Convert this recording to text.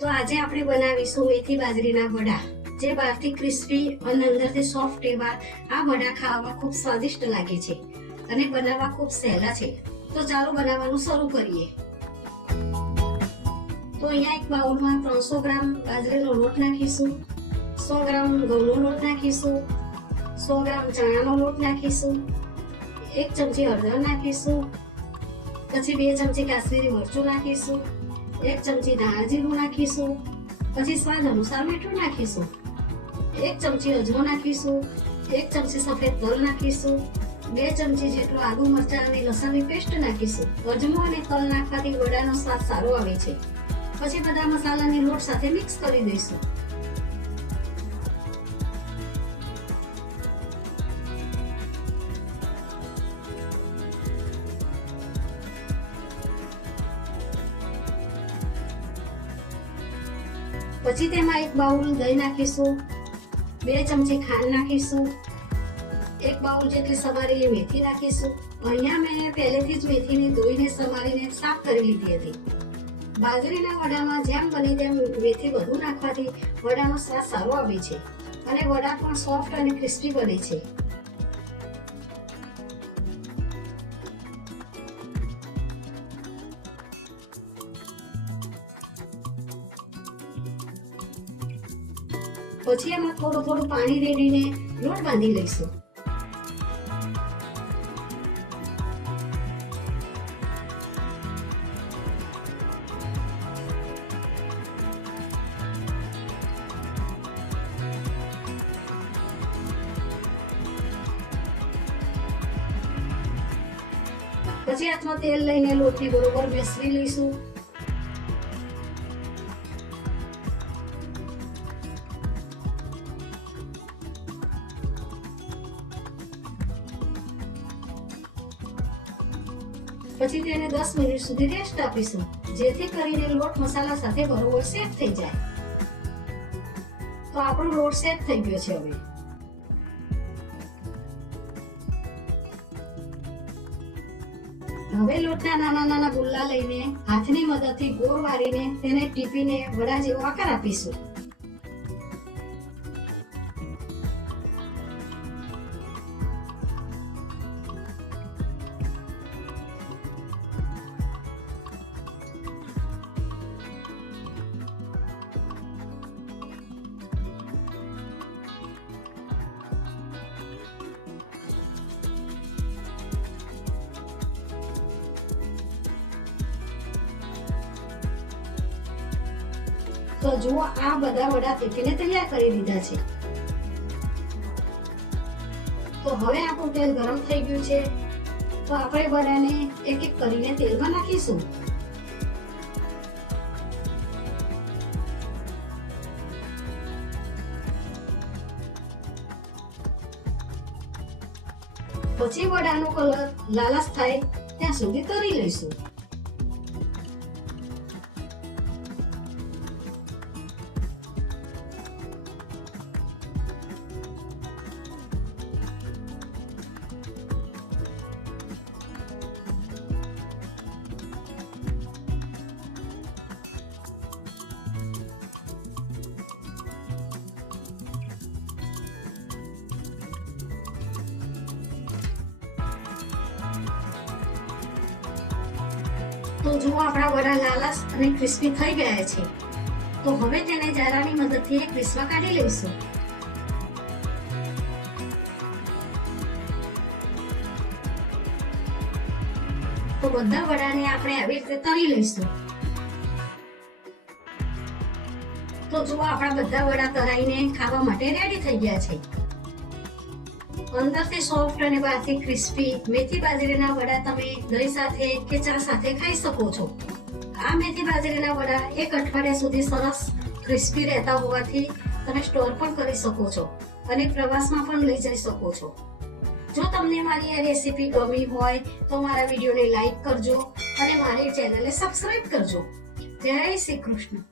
તો આજે આપણે બનાવીશું મેથી બાજરીના વડા. જે બહારથી ક્રિસ્પી અને અંદરથી સોફ્ટ એવા આ વડા ખાવામાં ખૂબ સ્વાદિષ્ટ લાગે છે અને બનાવવા ખૂબ સહેલા છે. તો ચાલો બનાવવાનું શરૂ કરીએ. તો અહીંયા એક બાઉલમાં ત્રણસો ગ્રામ બાજરીનો લોટ નાખીશું. સો ગ્રામ ઘઉંનો લોટ નાખીશું. સો ગ્રામ ચણાનો લોટ નાખીશું. એક ચમચી હળદર નાખીશું. પછી બે ચમચી કાશ્મીરી મરચું નાખીશું. એક ચમચી ધાણા જીરું નાખીશું, પછી સ્વાદ અનુસાર મીઠું નાખીશું. એક ચમચી અજમો નાખીશું, એક ચમચી સફેદ તલ નાખીશું, બે ચમચી જેટલું આદુ મરચાં અને લસણની પેસ્ટ નાખીશું. અજમો અને તલ નાખવાથી વડાનો સ્વાદ સારો આવે છે. પછી બધા મસાલાની લોટ સાથે મિક્સ કરી દઈશું. પછી તેમાં એક બાઉલ દહીં નાખીશું, બે ચમચી ખાંડ નાખીશું, એક બાઉલ જેટલી સમારેલી મેથી નાખીશું. અહીંયા મેં પહેલેથી જ મેથીને ધોઈને સમારીને સાફ કરી લીધી હતી. બાજરીના વડામાં જેમ બને તેમ મેથી વધુ નાખવાથી વડાનો સ્વાદ સારો આવે છે અને વડા પણ સોફ્ટ અને ક્રિસ્પી બને છે. પછી એમાં થોડું થોડું પાણી રેડીને લોટ બાંધી લઈશું. પછી હાથમાં તેલ લઈને લોટને બરોબર બેસવી લઈશું. પછી તેને 10 મિનિટ સુધી રેસ્ટ આપીશું, જેથી કરીને લોટ મસાલા સાથે બરોબર સેટ થઈ જાય. તો આપણો લોટ સેટ થઈ ગયો છે હવે. હવે લોટના નાના નાના ગુલ્લા લઈને, હાથની મદદથી ગોળ વાળીને તેને ટીપીને વડા જેવો આકાર આપીશું. તો જુઓ આ બધા વડા ટીપીને તૈયાર કરી દીધા છે. તો હવે આપણું તેલ ગરમ થઈ ગયું છે. તો આપણે બધાને એક એક કરીને તેલમાં નાખીશું. પછી વડાનો કલર લાલાશ થાય ત્યાં સુધી તરી લઈશું. તો જો આપણા વડા લાલાશ અને ક્રિસ્પી થઈ ગયા છે, તો હવે તેને જારાની મદદથી એક ક્રિસ્પા કાઢી લઈશું. તો બધા વડાને આપણે આવી રીતે તળી લઈશું. તો જુઓ આપણા બધા વડા તળાઈને ખાવા માટે રેડી થઈ ગયા છે. અંદરથી સોફ્ટ અને બહારથી ક્રિસ્પી મેથી બાજરીના વડા તમે દહીં સાથે કે ચા સાથે ખાઈ શકો છો. આ મેથી બાજરીના વડા એક અઠવાડિયા સુધી સરસ ક્રિસ્પી રહેતા હોવાથી તમે સ્ટોર પણ કરી શકો છો અને પ્રવાસમાં પણ લઈ જઈ શકો છો. જો તમને મારી આ રેસીપી ગમી હોય તો મારા વિડીયોને લાઈક કરજો અને મારી ચેનલને સબસ્ક્રાઇબ કરજો. જય શ્રી કૃષ્ણ.